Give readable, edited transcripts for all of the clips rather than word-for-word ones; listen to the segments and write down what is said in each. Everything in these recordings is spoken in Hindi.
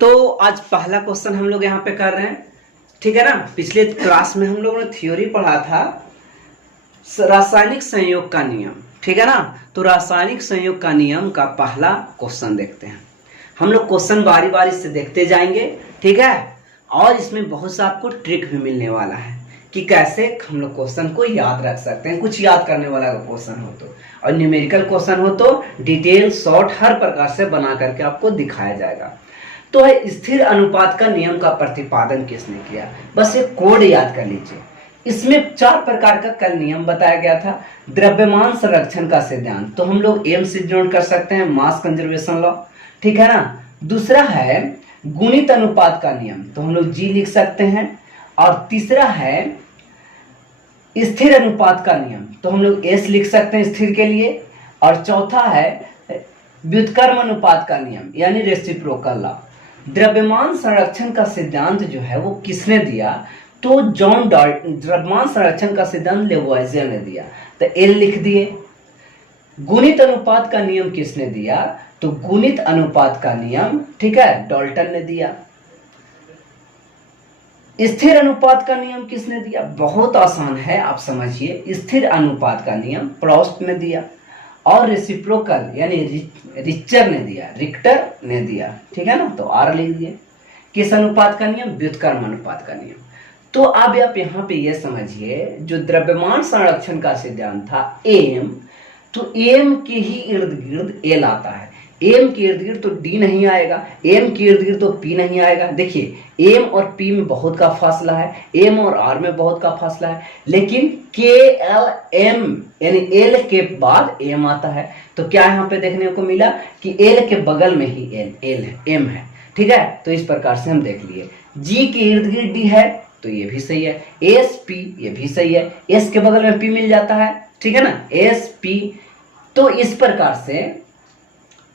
तो आज पहला क्वेश्चन हम लोग यहाँ पे कर रहे हैं, ठीक है ना। पिछले क्लास में हम लोगों ने थ्योरी पढ़ा था रासायनिक संयोग का नियम, ठीक है ना। तो रासायनिक संयोग का नियम का पहला क्वेश्चन देखते हैं। हम लोग क्वेश्चन बारी बारी से देखते जाएंगे, ठीक है। और इसमें बहुत सा आपको ट्रिक भी मिलने वाला है कि कैसे हम लोग क्वेश्चन को याद रख सकते हैं। कुछ याद करने वाला क्वेश्चन हो तो, और न्यूमेरिकल क्वेश्चन हो तो डिटेल शॉर्ट हर प्रकार से बना करके आपको दिखाया जाएगा। तो है स्थिर अनुपात का नियम का प्रतिपादन किसने किया, बस एक कोड याद कर लीजिए। इसमें 4 प्रकार का कल नियम बताया गया था। द्रव्यमान संरक्षण का सिद्धांत, तो हम लोग एम से नोट कर सकते हैं, मास कंजर्वेशन लॉ, ठीक है ना। दूसरा है गुणित अनुपात का नियम, तो हम लोग जी लिख सकते हैं। और तीसरा है स्थिर अनुपात का नियम, तो हम लोग एस लिख सकते हैं स्थिर के लिए। और चौथा है व्युत्क्रम अनुपात का नियम यानी रेसिप्रोकल लॉ। द्रव्यमान संरक्षण का सिद्धांत जो है वो किसने दिया, तो जॉन डाल्टन। द्रव्यमान संरक्षण का सिद्धांत लेवोइज़ियर ने दिया, तो एल लिख दिए। गुणित अनुपात का नियम किसने दिया, तो गुणित अनुपात का नियम, ठीक है, डाल्टन ने दिया। स्थिर अनुपात का नियम किसने दिया, बहुत आसान है, आप समझिए। स्थिर अनुपात का नियम प्रोस्ट ने दिया। और रेसिप्रोकल यानी रिक्टर ने दिया, रिक्टर ने दिया, ठीक है ना। तो आर लिख दिए। किस अनुपात का नियम, व्युत्क्रम अनुपात का नियम। तो अब आप यहाँ पे ये समझिए, जो द्रव्यमान संरक्षण का सिद्धांत था एम, तो एम के ही इर्द गिर्द एल आता है। एम के इर्द गिर्द तो डी नहीं आएगा, एम के इर्द गिर्द तो पी नहीं आएगा। देखिए एम और पी में बहुत का फासला है, एम और आर में बहुत का फासला है, लेकिन के एल एम यानी एल के बाद एम आता है। तो क्या यहाँ पे देखने को मिला कि एल के बगल में ही एल है, एम है, ठीक है। तो इस प्रकार से हम देख लिए। जी के इर्द गिर्द डी है, तो ये भी सही है। एस पी ये भी सही है, एस के बगल में पी मिल जाता है, ठीक है ना, एस पी। तो इस प्रकार से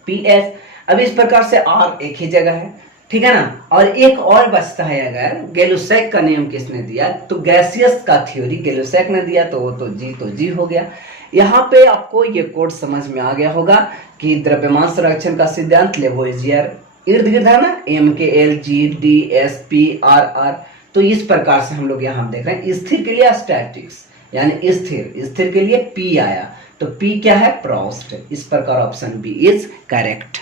पी एस। अब इस प्रकार से आर एक ही जगह है, ठीक है ना। और एक और बचता है, अगर गैलुसैक का नियम किसने दिया, तो गैसियस का थ्योरी गैलुसैक ने दिया, तो वो तो जी हो गया। यहाँ पे आपको ये कोड समझ में आ गया होगा कि द्रव्यमान संरक्षण का सिद्धांत लेवोइज़ियर, इर्द गिर्द है ना, M K L G D S P R R. तो इस प्रकार से हम लोग यहाँ देख रहे हैं। स्थिर के लिए स्टैटिक्स यानी स्थिर के लिए पी आया, तो पी क्या है, प्रोस्ट। इस प्रकार option B is correct.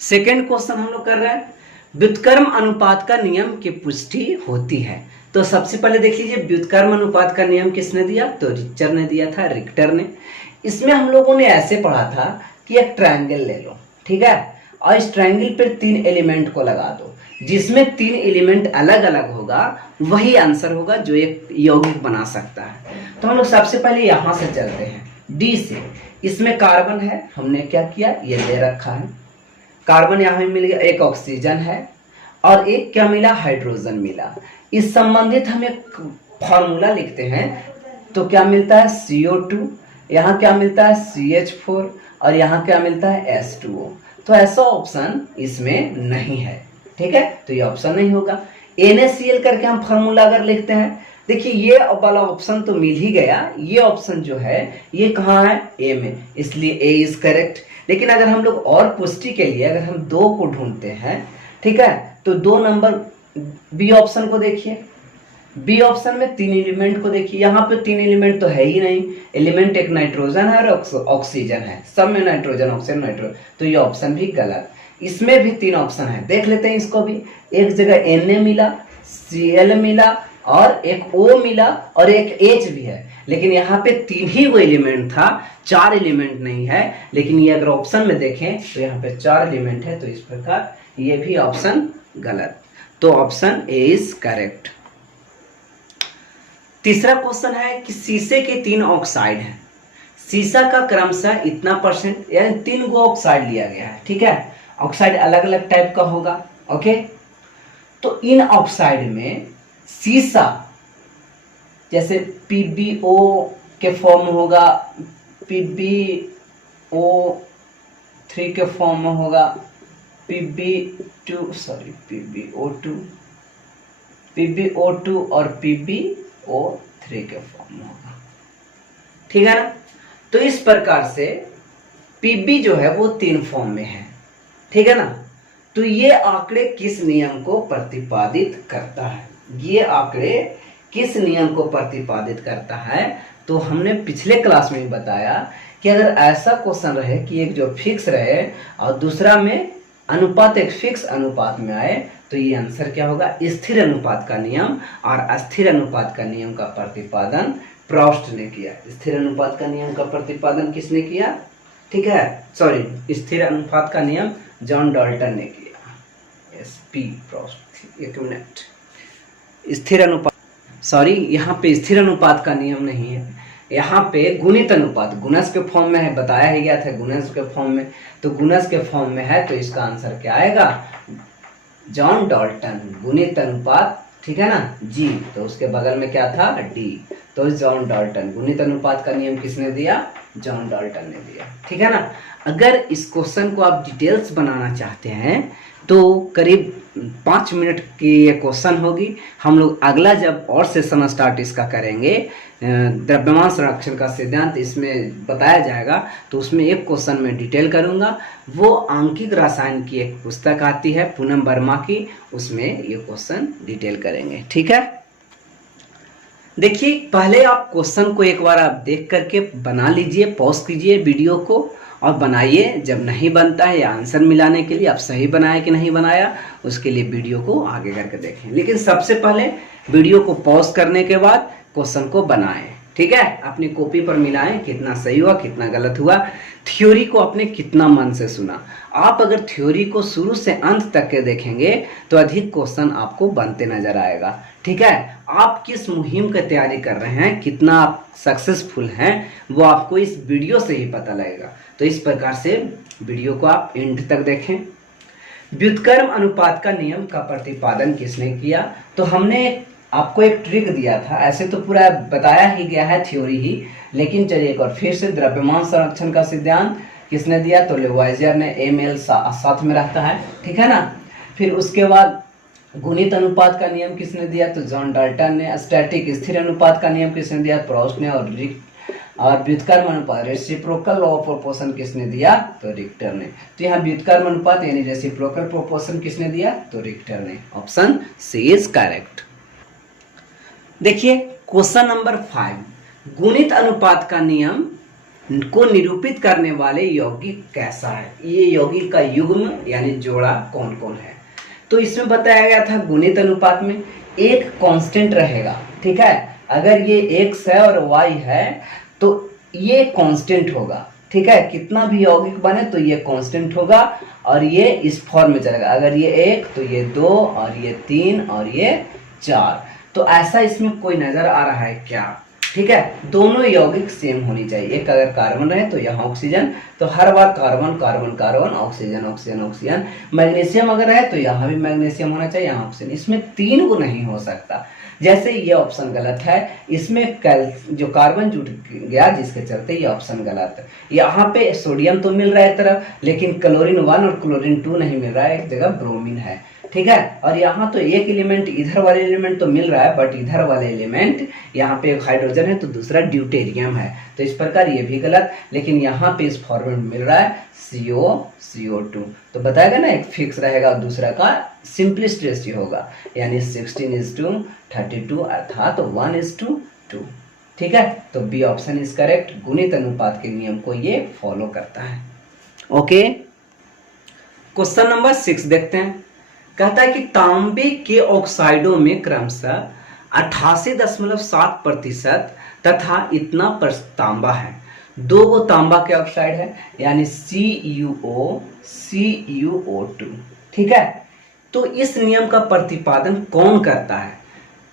Second question हम लोग कर रहे हैं, व्युत्क्रम अनुपात का नियम की पुष्टि होती है। तो सबसे पहले देख लीजिए, व्युत्क्रम अनुपात का नियम किसने दिया, तो रिक्टर ने दिया था, रिक्टर ने। इसमें हम लोगों ने ऐसे पढ़ा था कि एक ट्रायंगल ले लो, ठीक है, और इस ट्रायंगल पर 3 एलिमेंट को लगा दो। जिसमें 3 एलिमेंट अलग अलग होगा वही आंसर होगा जो एक यौगिक बना सकता है। तो हम लोग सबसे पहले यहां से चलते हैं, डी से। इसमें कार्बन है, हमने क्या किया, ये ले रखा है कार्बन, यहाँ मिल गया। एक ऑक्सीजन है और एक क्या मिला, हाइड्रोजन मिला। इस संबंधित हम एक फॉर्मूला लिखते हैं, तो क्या मिलता है, CO2, यहाँ क्या मिलता है, CH4, और यहाँ क्या मिलता है, H2O। तो ऐसा ऑप्शन इसमें नहीं है, ठीक है, तो ये ऑप्शन नहीं होगा। NaCl करके हम फार्मूला अगर लिखते हैं, देखिए ये वाला ऑप्शन तो मिल ही गया। ये ऑप्शन जो है ये कहाँ है, ए में, इसलिए ए इज करेक्ट। लेकिन अगर हम लोग और पुष्टि के लिए अगर हम 2 को ढूंढते हैं, ठीक है, तो 2 नंबर बी ऑप्शन को देखिए। बी ऑप्शन में 3 एलिमेंट को देखिए, यहाँ पे 3 एलिमेंट तो है ही नहीं। एलिमेंट एक नाइट्रोजन है और ऑक्सीजन है, सब में नाइट्रोजन ऑक्सीजन नाइट्रोजन, तो ये ऑप्शन भी गलत। इसमें भी 3 ऑप्शन है, देख लेते हैं इसको भी। एक जगह Na मिला, Cl मिला, और एक O मिला, और एक H भी है। लेकिन यहाँ पे 3 ही वो एलिमेंट था, 4 एलिमेंट नहीं है। लेकिन ये अगर ऑप्शन में देखें तो यहाँ पे 4 एलिमेंट है, तो इस प्रकार ये भी ऑप्शन गलत। तो ऑप्शन ए इज करेक्ट। तीसरा क्वेश्चन है कि शीशे के 3 ऑक्साइड हैं। शीशा का क्रमशः इतना परसेंट, यानी 3 गो ऑक्साइड लिया गया है, ठीक है। ऑक्साइड अलग अलग टाइप का होगा, ओके। तो इन ऑक्साइड में शीशा जैसे PbO के फॉर्म में होगा, PbO3 के फॉर्म में होगा, PbO2 और PbO3 के फॉर्म में होगा, ठीक है ना। तो इस प्रकार से Pb जो है वो 3 फॉर्म में है, ठीक है ना। तो ये आंकड़े किस नियम को प्रतिपादित करता है, ये आंकड़े किस नियम को प्रतिपादित करता है। तो हमने पिछले क्लास में बताया कि अगर ऐसा क्वेश्चन रहे कि एक जो फिक्स रहे और दूसरा में अनुपात एक फिक्स अनुपात में आए, तो ये आंसर क्या होगा, स्थिर अनुपात का नियम। और अस्थिर अनुपात का नियम का प्रतिपादन प्रोस्ट ने किया। स्थिर अनुपात का नियम का प्रतिपादन किसने किया, ठीक है, सॉरी, स्थिर अनुपात का नियम जॉन डाल्टन ने किया। SP प्रोस्ट, एक मिनट, स्थिर अनुपात, सॉरी, यहाँ पे स्थिर अनुपात का नियम नहीं है, यहाँ पे गुणित अनुपात, गुणज के फॉर्म में है, बताया ही गया था गुणज के फॉर्म में, तो गुणज के फॉर्म में है, तो इसका आंसर क्या आएगा, जॉन डाल्टन। गुणित अनुपात, ठीक है ना, G, तो उसके बगल में क्या था, D, तो जॉन डाल्टन। गुणित अनुपात का नियम किसने दिया, जॉन डाल्टन ने दिया, ठीक है ना। अगर इस क्वेश्चन को आप डिटेल्स बनाना चाहते हैं तो करीब 5 मिनट की ये क्वेश्चन होगी। हम लोग अगला जब और सेशन स्टार्ट इसका करेंगे, द्रव्यमान संरक्षण का सिद्धांत इसमें बताया जाएगा, तो उसमें एक क्वेश्चन में डिटेल करूंगा। वो आंकिक रसायन की एक पुस्तक आती है पूनम वर्मा की, उसमें ये क्वेश्चन डिटेल करेंगे, ठीक है। देखिए, पहले आप क्वेश्चन को एक बार आप देख करके बना लीजिए, पॉज कीजिए वीडियो को और बनाइए। जब नहीं बनता है या आंसर मिलाने के लिए आप सही बनाया कि नहीं बनाया, उसके लिए वीडियो को आगे करके देखें। लेकिन सबसे पहले वीडियो को पॉज करने के बाद क्वेश्चन को बनाएं, ठीक है। अपनी कॉपी पर मिलाएं, कितना सही हुआ कितना गलत हुआ। थ्योरी को आपने कितना मन से सुना। आप अगर थ्योरी को शुरू से अंत तक के देखेंगे तो अधिक क्वेश्चन आपको बनते नजर आएगा, ठीक है। आप किस मुहिम की तैयारी कर रहे हैं, कितना आप सक्सेसफुल हैं, वो आपको इस वीडियो से ही पता लगेगा। तो इस प्रकार से वीडियो को आप एंड तक देखें। व्युत्क्रम अनुपात का नियम का प्रतिपादन किसने किया, तो हमने आपको एक ट्रिक दिया था। ऐसे तो पूरा बताया ही गया है थ्योरी ही, लेकिन चलिए एक और फिर से, द्रव्यमान संरक्षण का सिद्धांत किसने दिया, तो लेवाइजर ने, ML साथ में रहता है, ठीक है ना। फिर उसके बाद गुणित अनुपात का नियम किसने दिया, तो जॉन डाल्टन ने। स्टैटिक स्थिर अनुपात का नियम किसने दिया, प्रोस्ट ने। और व्युत्क्रम अनुपात, रेसिप्रोकल लॉ ऑफ प्रोपोर्शन किसने दिया, तो रिक्टर ने। तो यहाँ व्युत्क्रम अनुपात यानी रेसिप्रोकल प्रोपोर्शन किसने दिया, तो रिक्टर ने। Option C is correct. देखिए क्वेश्चन नंबर 5, गुणित अनुपात का नियम को निरूपित करने वाले यौगिक कैसा है। ये यौगिक का युग्म यानी जोड़ा कौन कौन है। तो इसमें बताया गया था गुणित अनुपात में एक कांस्टेंट रहेगा, ठीक है। अगर ये x है और y है तो ये कांस्टेंट होगा, ठीक है। कितना भी यौगिक बने तो ये कांस्टेंट होगा और ये इस फॉर्म में चलेगा। अगर ये 1 तो ये 2 और ये 3 और ये 4। तो ऐसा इसमें कोई नजर आ रहा है क्या, ठीक है। दोनों यौगिक सेम होनी चाहिए। एक अगर कार्बन रहे तो यहाँ ऑक्सीजन, तो हर बार carbon carbon carbon, oxygen oxygen oxygen. Magnesium अगर है तो यहाँ भी मैग्नीशियम होना चाहिए, यहाँ ऑक्सीजन। इसमें 3 को नहीं हो सकता। जैसे ये ऑप्शन गलत है, इसमें जो कार्बन जुट गया जिसके चलते ये ऑप्शन गलत है। यहाँ पे सोडियम तो मिल रहा है तरफ, लेकिन क्लोरीन 1 और क्लोरीन 2 नहीं मिल रहा है, एक जगह ब्रोमीन है, ठीक है। और यहाँ तो एक एलिमेंट, इधर वाले एलिमेंट तो मिल रहा है, बट इधर वाले एलिमेंट, यहाँ पे एक हाइड्रोजन है तो दूसरा ड्यूटेरियम है, तो इस प्रकार ये भी गलत। लेकिन यहाँ पे इस फॉर्मेट में मिल रहा है CO2, तो बताएगा ना, एक फिक्स रहेगा और दूसरा का सिंपलेस्ट रेशियो होगा, यानी 16:32 अर्थात 1:2, ठीक है। तो बी ऑप्शन इज करेक्ट। गुणित अनुपात के नियम को ये फॉलो करता है। ओके, क्वेश्चन नंबर 6 देखते हैं। कहता है कि तांबे के ऑक्साइडों में क्रमशः 88.7% तथा इतना तांबा है। 2 गो तांबा के ऑक्साइड है, यानी CuO, CuO2, ठीक है। तो इस नियम का प्रतिपादन कौन करता है,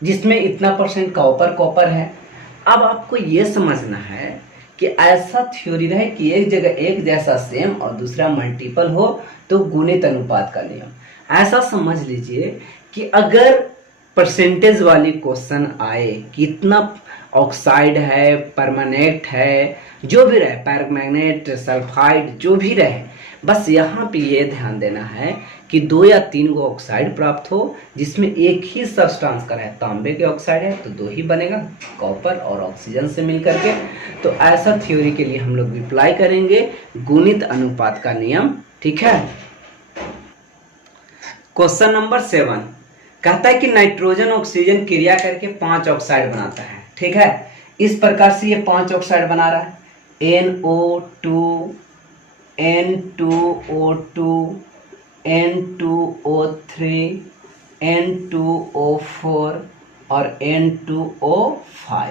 जिसमें इतना % कॉपर है। अब आपको ये समझना है कि ऐसा थ्योरी रहे कि एक जगह एक जैसा सेम और दूसरा मल्टीपल हो, तो गुणित अनुपात का नियम। ऐसा समझ लीजिए कि अगर परसेंटेज वाली क्वेश्चन आए, कितना ऑक्साइड है, परमानेंट है, जो भी रहे, पैरामैग्नेट, सल्फाइड, जो भी रहे, बस यहाँ पे ये ध्यान देना है कि 2 या 3 गो ऑक्साइड प्राप्त हो, जिसमें एक ही सब्सटेंस का है। तांबे के ऑक्साइड है तो 2 ही बनेगा, कॉपर और ऑक्सीजन से मिल करके। तो ऐसा थ्योरी के लिए हम लोग अप्लाई करेंगे गुणित अनुपात का नियम, ठीक है। क्वेश्चन नंबर 7 कहता है कि नाइट्रोजन ऑक्सीजन क्रिया करके 5 ऑक्साइड बनाता है। ठीक है, इस प्रकार से ये 5 ऑक्साइड बना रहा है, NO2, N2O2, N2O3, N2O4 और N2O5,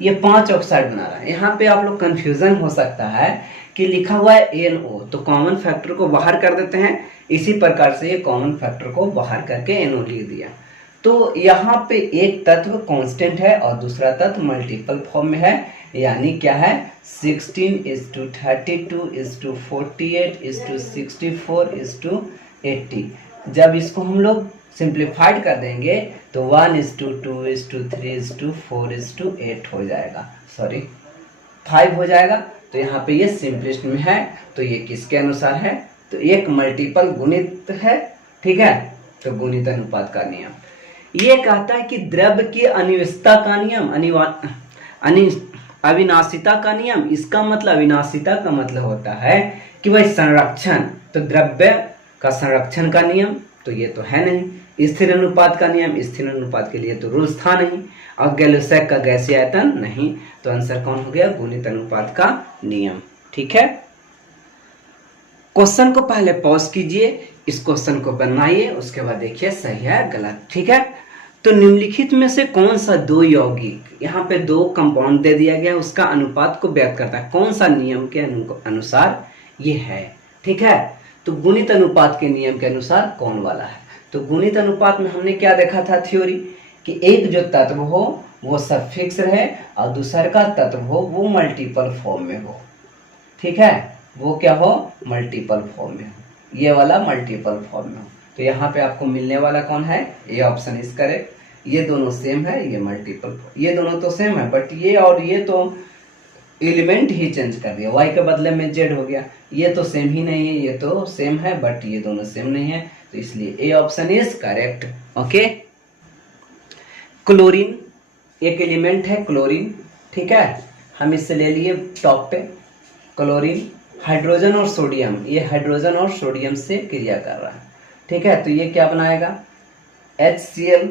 ये 5 ऑक्साइड बना रहा है। यहाँ पे आप लोग कंफ्यूजन हो सकता है कि लिखा हुआ है NO, तो कॉमन फैक्टर को बाहर कर देते हैं। इसी प्रकार से ये कॉमन फैक्टर को बाहर करके NO लिख दिया। तो यहाँ पे एक तत्व कांस्टेंट है और दूसरा तत्व मल्टीपल फॉर्म में है, यानी क्या है 16:32:48:64:80। जब इसको हम लोग सिंप्लीफाइड कर देंगे तो 1:2:3:4:8 हो जाएगा, सॉरी 5 हो जाएगा। तो यहाँ पे ये सिंपलेस्ट में है, तो ये किसके अनुसार है, तो एक मल्टीपल गुणित है। ठीक है, तो गुणित अनुपात का नियम ये कहता है कि द्रव्य की अनिवार्यता का नियम, अविनाशिता का नियम। इसका मतलब अविनाशिता का मतलब होता है कि वह संरक्षण, तो द्रव्य का संरक्षण का नियम तो ये तो है नहीं। स्थिर अनुपात का नियम, स्थिर अनुपात के लिए तो रूल्स था नहीं। और गैलोसैक का गैसीय आयतन नहीं, तो आंसर कौन हो गया, गुणित अनुपात का नियम। ठीक है, क्वेश्चन को पहले पॉज कीजिए, इस क्वेश्चन को बनाइए, उसके बाद देखिए सही है गलत। ठीक है, तो निम्नलिखित में से कौन सा दो यौगिक, यहाँ पे 2 कंपाउंड दे दिया गया, उसका अनुपात को व्यक्त करता है, कौन सा नियम के अनुसार ये है। ठीक है, तो गुणित अनुपात के नियम के अनुसार कौन वाला है। तो गुणित अनुपात में हमने क्या देखा था थ्योरी, कि एक जो तत्व हो वो सफिक्स रहे और दूसरे का तत्व हो वो मल्टीपल फॉर्म में हो। ठीक है, वो क्या हो, मल्टीपल फॉर्म में हो, ये वाला मल्टीपल फॉर्म में हो। तो यहाँ पे आपको मिलने वाला कौन है, ये ऑप्शन इज करेक्ट। ये दोनों सेम है, ये मल्टीपल, ये दोनों तो सेम है, बट ये और ये तो एलिमेंट ही चेंज कर दिया, y के बदले में z हो गया। ये तो सेम ही नहीं है, ये तो सेम है बट ये दोनों सेम नहीं है, तो इसलिए A option is correct. Okay, chlorine एक एलिमेंट है, क्लोरीन। ठीक है, हम इससे ले लिए टॉप पे क्लोरीन। हाइड्रोजन और सोडियम, ये हाइड्रोजन और सोडियम से क्रिया कर रहा है। ठीक है, तो ये क्या बनाएगा HCl,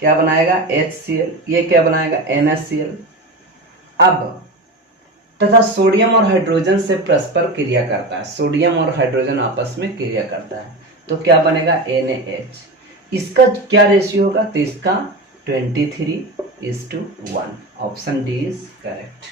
क्या बनाएगा HCl, ये क्या बनाएगा NaCl। अब तथा सोडियम और हाइड्रोजन से परस्पर क्रिया करता है, सोडियम और हाइड्रोजन आपस में क्रिया करता है, तो क्या बनेगा NaH। इसका क्या रेशियो होगा, तो इसका 23:1। Option D is correct.